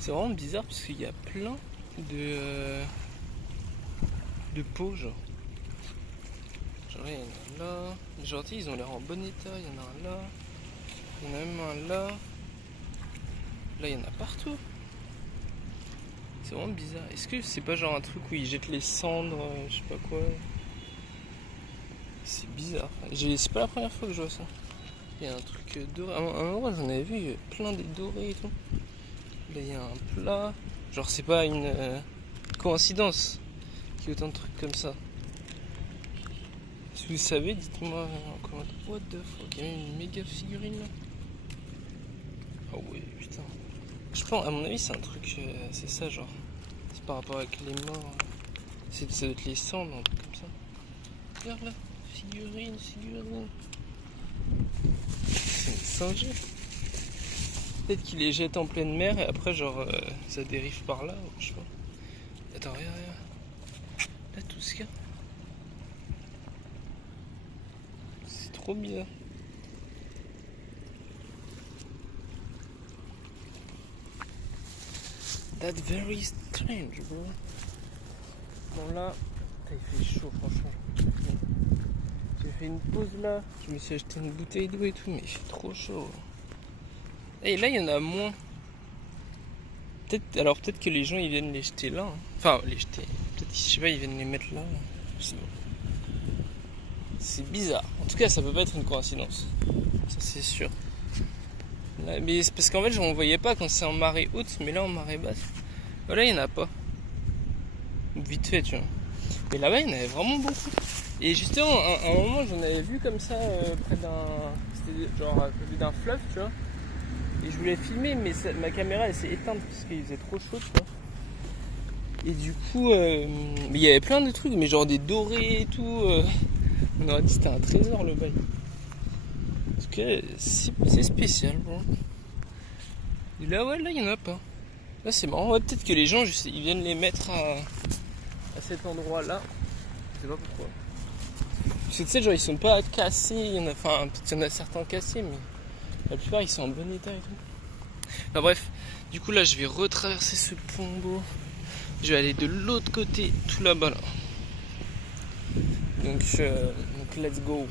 C'est vraiment bizarre parce qu'il y a plein de pots, genre. Genre là, il y en a là. Les gentils, ils ont l'air en bon état. Il y en a un là. Il y en a même un là. Là, il y en a partout. C'est vraiment bizarre. Est-ce que c'est pas genre un truc où ils jettent les cendres, je sais pas quoi. C'est bizarre. C'est pas la première fois que je vois ça. Il y a un truc doré. À un moment, j'en avais vu plein des dorés et tout. Là, il y a un plat. Genre, c'est pas une coïncidence qu'il y ait autant de trucs comme ça. Si vous savez, dites-moi en commentaire. What the fuck, il y a même une méga figurine là. Ah ouais, putain. Je pense, à mon avis, c'est un truc. C'est ça, genre. C'est par rapport avec les morts. Ça doit être les cendres, un truc comme ça. Regarde là, figurine. C'est une singée. Peut-être qu'ils les jettent en pleine mer et après, genre, ça dérive par là, ou je sais pas. Attends, regarde. Là, tout ce qu'il y a. C'est trop bizarre. That's very strange, bro. Bon, là, il fait chaud, franchement. J'ai fait une pause là. Je me suis acheté une bouteille d'eau et tout, mais il fait trop chaud. Et là, il y en a moins. Peut-être que les gens ils viennent les jeter là. Hein. Enfin, les jeter. Peut-être, je sais pas, ils viennent les mettre là. C'est bizarre. En tout cas, ça peut pas être une coïncidence. Ça, c'est sûr. Là, mais c'est parce qu'en fait, j'en voyais pas quand c'est en marée haute, mais là, en marée basse. Voilà, il y en a pas. Vite fait, tu vois. Mais là-bas, il y en avait vraiment beaucoup. Et justement, à un moment, j'en avais vu comme ça, près d'un. C'était genre à côté d'un fleuve, tu vois. Et je voulais filmer, mais ma caméra elle s'est éteinte parce qu'il faisait trop chaud, tu vois. Et du coup, il y avait plein de trucs, mais genre des dorés et tout. On aurait dit que c'était un trésor le bail. Parce que c'est spécial, bon. Et là, ouais, là, il n'y en a pas. Là, c'est marrant. Ouais, peut-être que les gens, ils viennent les mettre à cet endroit-là. Je sais pas pourquoi. Parce que tu sais, genre, ils sont pas cassés. Peut-être qu'il y en a certains cassés, mais la plupart, ils sont en bon état et tout. Enfin bref, du coup là je vais retraverser ce pont beau. Je vais aller de l'autre côté, tout là-bas là. Donc let's go.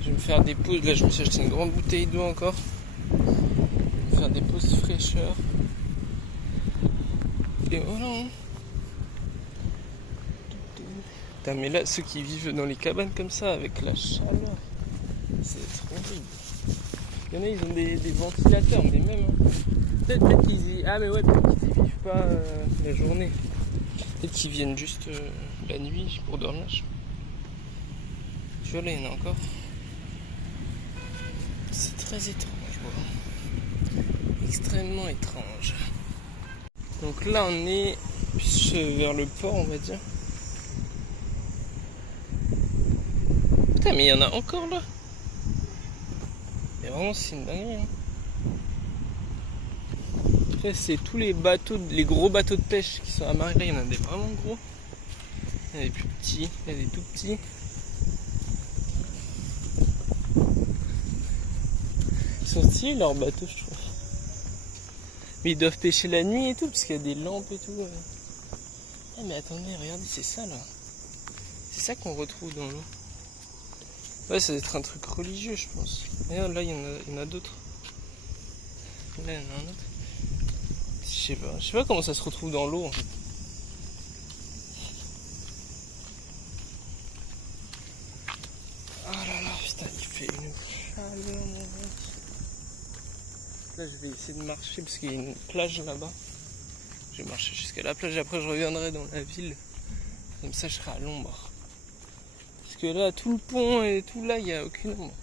Je vais me faire des pauses. Là je me suis acheté une grande bouteille d'eau encore. Je vais me faire des pauses fraîcheur. Et voilà. Putain, mais là ceux qui vivent dans les cabanes comme ça avec la chaleur, c'est trop horrible. Il y en a, ils ont des ventilateurs, mais même. Hein. Peut-être qu'ils y. Ah, mais ouais, peut-être qu'ils y vivent pas la journée. Peut-être qu'ils viennent juste la nuit pour dormir. Tu vois, là, il y en a encore. C'est très étrange, voilà. Extrêmement étrange. Donc là, on est plus vers le port, on va dire. Putain, mais il y en a encore là. Et vraiment, c'est une dinguerie. Hein. Après, c'est tous les bateaux, les gros bateaux de pêche qui sont amarrés. Là, il y en a des vraiment gros. Il y en a des plus petits, il y a des tout petits. Ils sont stylés leurs bateaux, je trouve. Mais ils doivent pêcher la nuit et tout, parce qu'il y a des lampes et tout. Ah, mais attendez, regardez, c'est ça là. C'est ça qu'on retrouve dans l'eau. Ouais, ça doit être un truc religieux, je pense. Regarde, là, il y en a d'autres. Là, il y en a un autre. Je sais pas comment ça se retrouve dans l'eau en fait. Ah là là, putain, il fait une chaleur mon gars. Là je vais essayer de marcher parce qu'il y a une plage là-bas. Je vais marcher jusqu'à la plage, après je reviendrai dans la ville. Comme ça je serai à l'ombre. Parce que là, tout le pont et tout là, il n'y a aucune ombre.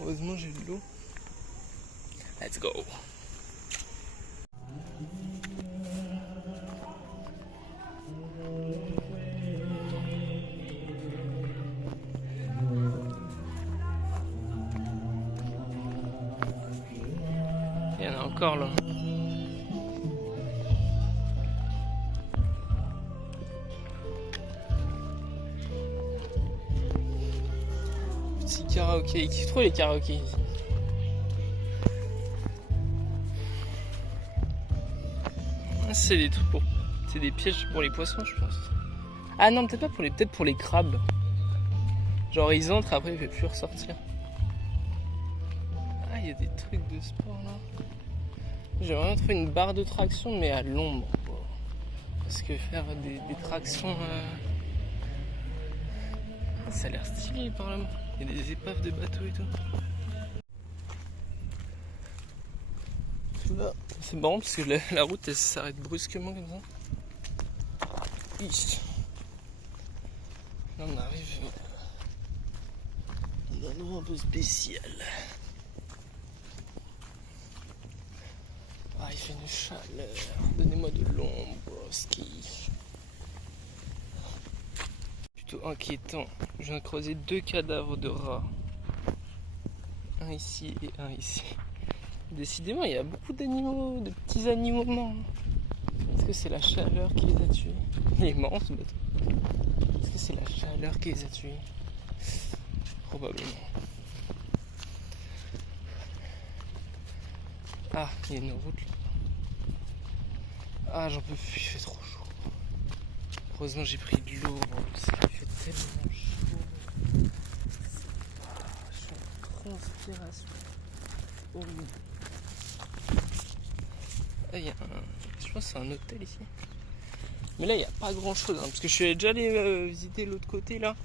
Heureusement j'ai de l'eau. Let's go. Il y en a encore là. Petit karaoké. Ils kiffent trop les karaokés ici. C'est des trucs pour. C'est des pièges pour les poissons, je pense. Ah non, peut-être pas pour les. Peut-être pour les crabes. Genre ils entrent, après ils ne peuvent plus ressortir. Ah, il y a des trucs de sport là. J'ai vraiment trouvé une barre de traction, mais à l'ombre. Parce que faire des tractions. Ça a l'air stylé par là. Il y a des épaves de bateaux et tout. Là, c'est marrant parce que la route elle s'arrête brusquement comme ça. Là on arrive dans un endroit un peu spécial. Ah, il fait une chaleur. Donnez-moi de l'ombre, ski. Plutôt inquiétant. Je viens de creuser 2 cadavres de rats. Un ici et un ici. Décidément, il y a beaucoup d'animaux, de petits animaux morts. Est-ce que c'est la chaleur qui les a tués? Il est marrant ce bateau. Est-ce que c'est la chaleur qui les a tués? Probablement. Ah, il y a une route là. Ah, j'en peux plus, il fait trop chaud. Heureusement, j'ai pris de l'eau. Il fait tellement chaud. Je suis en transpiration. C'est horrible. Ah, il y a je pense que c'est un hôtel ici. Mais là, il n'y a pas grand chose. Parce que je suis déjà allé visiter l'autre côté là.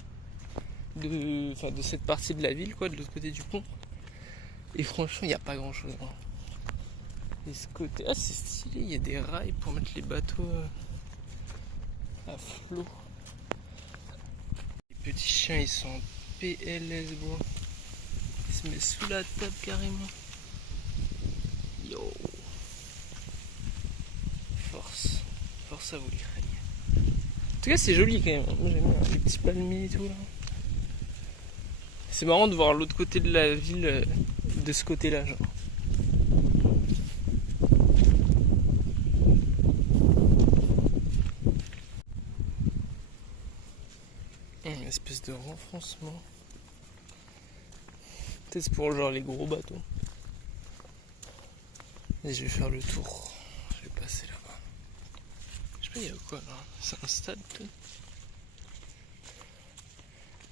De cette partie de la ville, quoi, de l'autre côté du pont. Et franchement, il n'y a pas grand chose. Et ce côté. Ah, c'est stylé, il y a des rails pour mettre les bateaux à flot. Les petits chiens, ils sont en PLS, bro. Ils se mettent sous la table carrément. Yo. Force à vous les rails. En tout cas, c'est joli quand même. Moi, j'aime bien les petits palmiers et tout là. C'est marrant de voir l'autre côté de la ville de ce côté-là, genre. Une espèce de renfoncement. Peut-être pour genre les gros bateaux. Et je vais faire le tour. Je vais passer là-bas. Je sais pas, il y a quoi là? C'est un stade peut-être?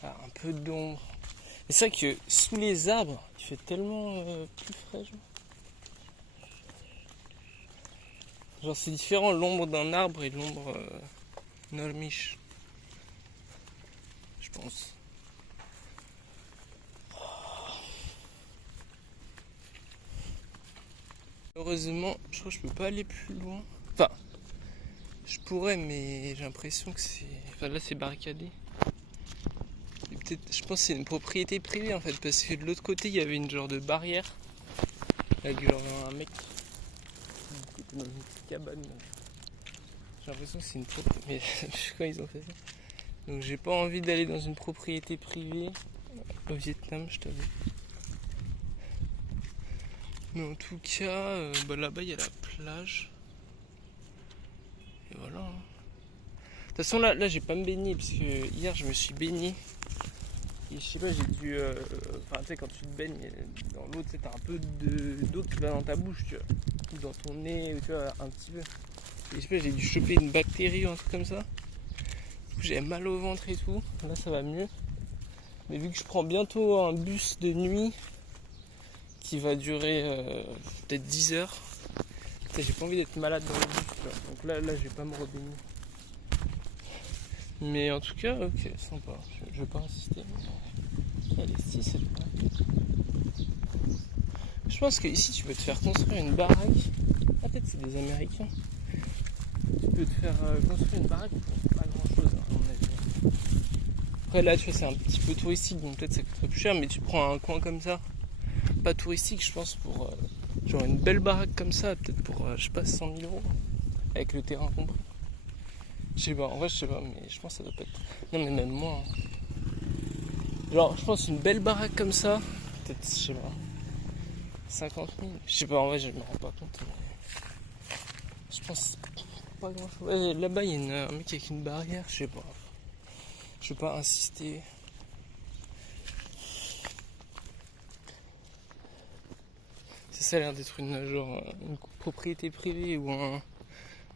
Ah, un peu d'ombre. Et c'est vrai que sous les arbres, il fait tellement plus frais. Genre c'est différent l'ombre d'un arbre et l'ombre normiche. Je pense. Heureusement, je crois que je peux pas aller plus loin. Enfin, je pourrais, mais j'ai l'impression que c'est. Enfin là c'est barricadé. Et peut-être, je pense que c'est une propriété privée en fait, parce que de l'autre côté il y avait une genre de barrière. Avec genre un mec qui était dans une petite cabane. J'ai l'impression que c'est une propriété. Mais je sais quand ils ont fait ça. Donc j'ai pas envie d'aller dans une propriété privée au Vietnam, je t'avoue. Mais en tout cas, là-bas il y a la plage. Et voilà. De toute façon là j'ai pas me baigner parce que hier je me suis baigné. Et je sais pas, j'ai dû. Enfin, tu sais, quand tu te baignes dans l'eau, tu sais, t'as un peu d'eau qui va dans ta bouche, tu vois. Ou dans ton nez, ou tu vois, un petit peu. Et je sais pas, j'ai dû choper une bactérie ou un truc comme ça. Du coup, j'avais mal au ventre et tout. Là, ça va mieux. Mais vu que je prends bientôt un bus de nuit qui va durer peut-être 10 heures, j'ai pas envie d'être malade dans le bus, tu vois. Donc là, je vais pas me rebaigner. Mais en tout cas, ok, sympa. Je vais pas insister. Allez, si, c'est pas. Je pense qu'ici, tu peux te faire construire une baraque. Ah, peut-être c'est des Américains. Tu peux te faire construire une baraque pour pas grand chose, à mon avis. Après, là, tu vois, c'est un petit peu touristique, donc peut-être ça coûterait plus cher, mais tu prends un coin comme ça, pas touristique, je pense, pour genre une belle baraque comme ça, peut-être pour, je sais pas, 100 000 €, avec le terrain compris. Je sais pas, en vrai je sais pas, mais je pense que ça doit pas être. Non mais même moi. Genre je pense une belle baraque comme ça, peut-être je sais pas. 50 000. Je sais pas, en vrai je me rends pas compte. Mais je pense pas grand chose. Ouais, là-bas il y a un mec avec une barrière, je sais pas. Je vais pas insister. Ça a l'air d'être une propriété privée ou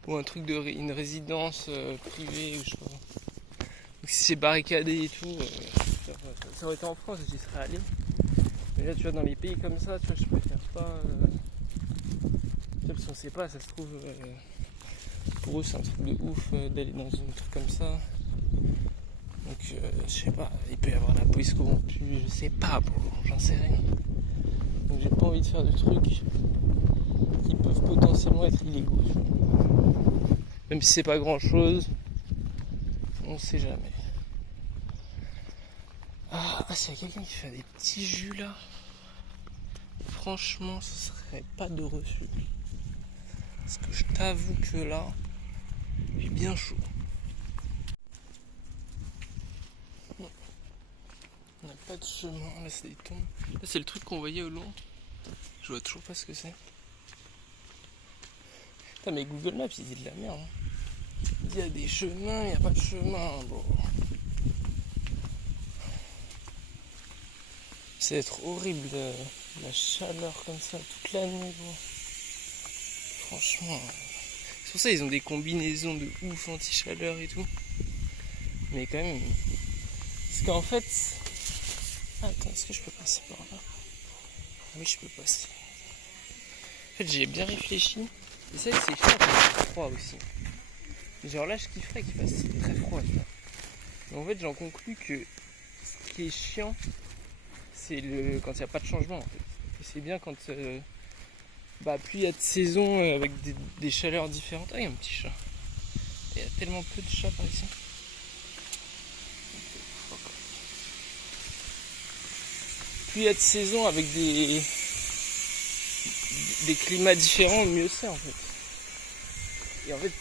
ou un truc une résidence privée, ou je sais pas. Donc si c'est barricadé et tout, ça aurait été en France, j'y serais allé. Mais là, tu vois, dans les pays comme ça, tu vois, je préfère pas. Tu vois, parce qu'on sait pas, ça se trouve. Pour eux, c'est un truc de ouf d'aller dans un truc comme ça. Donc, je sais pas, il peut y avoir la police corrompue, je sais pas, bro, j'en sais rien. Donc, j'ai pas envie de faire de trucs qui peuvent potentiellement être illégaux. Même si c'est pas grand chose, on sait jamais. Ah, s'il y a quelqu'un qui fait des petits jus là, franchement, ce serait pas de refus. Parce que je t'avoue que là, j'ai bien chaud. On n'a pas de chemin, là c'est des tombes. Là c'est le truc qu'on voyait au loin. Je vois toujours pas ce que c'est. Putain, mais Google Maps il dit de la merde. Il y a des chemins, il n'y a pas de chemin. Bon. C'est être horrible la chaleur comme ça toute la nuit. Bon. Franchement. C'est pour ça qu'ils ont des combinaisons de ouf anti-chaleur et tout. Mais quand même. Parce qu'en fait. Attends, est-ce que je peux passer par là? Oui, je peux passer. En fait, j'ai bien réfléchi. Et ça, c'est chiant quand il fait froid aussi. Genre là, je kifferais qu'il fasse très froid. Mais en fait, j'en conclus que ce qui est chiant, c'est quand il n'y a pas de changement. En fait. Et c'est bien quand plus il y a de saisons avec des chaleurs différentes. Ah, il y a un petit chat. Il y a tellement peu de chats par ici. Plus il y a de saisons avec des climats différents, mieux c'est en fait. Et en fait,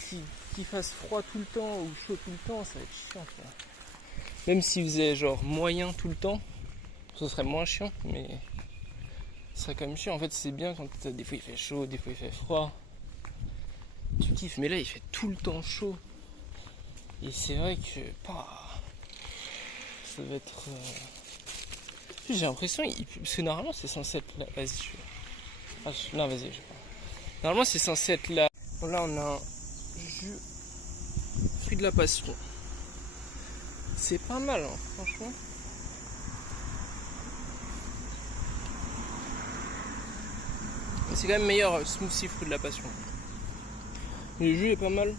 qu'il fasse froid tout le temps ou chaud tout le temps, ça va être chiant. Quoi. Même s'il faisait genre moyen tout le temps, ce serait moins chiant, mais ce serait quand même chiant. En fait, c'est bien quand des fois il fait chaud, des fois il fait froid. Tu kiffes, mais là il fait tout le temps chaud. Et c'est vrai que ça va être. J'ai l'impression, parce que normalement c'est censé être là. Vas-y, non, vas-y, je sais pas. Normalement c'est censé être là. Bon, là on a un jus fruit de la passion. C'est pas mal, hein, franchement. C'est quand même meilleur smoothie fruit de la passion. Le jus est pas mal.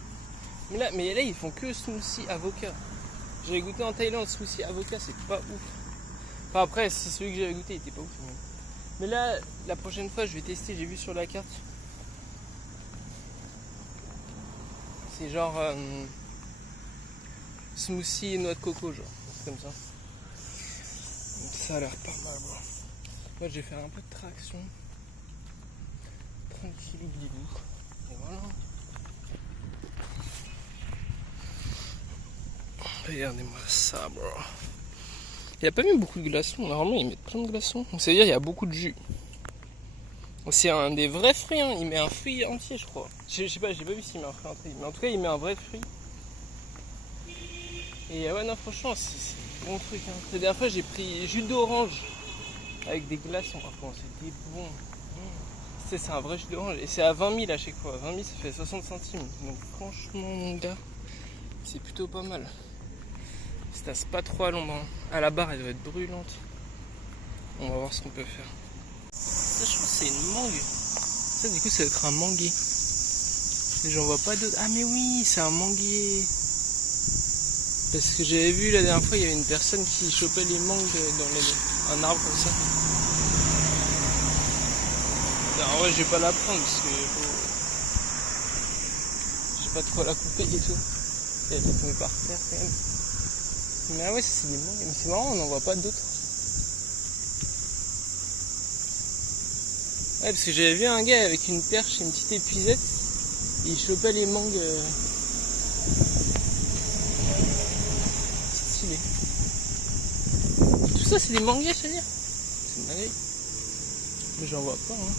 Mais là ils font que smoothie avocat. J'avais goûté en Thaïlande smoothie avocat, c'est pas ouf. Enfin après, c'est celui que j'avais goûté, il était pas ouf. Mais là, la prochaine fois, je vais tester, j'ai vu sur la carte. C'est genre smoothie et noix de coco, genre. C'est comme ça. Donc ça a l'air pas mal, bro. Moi, je vais faire un peu de traction. Tranquillou bilou. Et voilà. Regardez-moi ça, bro. Il a pas mis beaucoup de glaçons. Normalement, ils mettent plein de glaçons. Donc, ça veut dire qu'il y a beaucoup de jus. C'est un des vrais fruits. Hein. Il met un fruit entier, je crois. Je sais pas, j'ai pas vu s'il met un fruit entier. Mais en tout cas, il met un vrai fruit. Et ouais, non, franchement, c'est un bon truc. Hein. La dernière fois, j'ai pris jus d'orange avec des glaçons. Franchement, c'était bon. C'est un vrai jus d'orange. Et c'est à 20 000 à chaque fois. 20 000, ça fait 60 centimes. Donc, franchement, mon gars, c'est plutôt pas mal. Ça tasse pas trop à l'ombre. Hein. À la barre, elle doit être brûlante. On va voir ce qu'on peut faire. Ça, je pense que c'est une mangue. Ça, du coup, ça va être un manguier. Mais j'en vois pas d'autres. Ah, mais oui, c'est un manguier. Parce que j'avais vu la dernière fois, il y avait une personne qui chopait les mangues dans un arbre comme ça. Alors, ouais, je vais pas la prendre parce que j'ai pas de quoi la couper et tout. Elle est tombée par terre quand même. Mais ah ouais, c'est des mangues. Mais c'est marrant, on n'en voit pas d'autres. Ouais, parce que j'avais vu un gars avec une perche et une petite épuisette. Et il chopait les mangues. C'est stylé. Tout ça, c'est des manguiers, je veux dire. C'est dingue. Mais j'en vois pas, hein.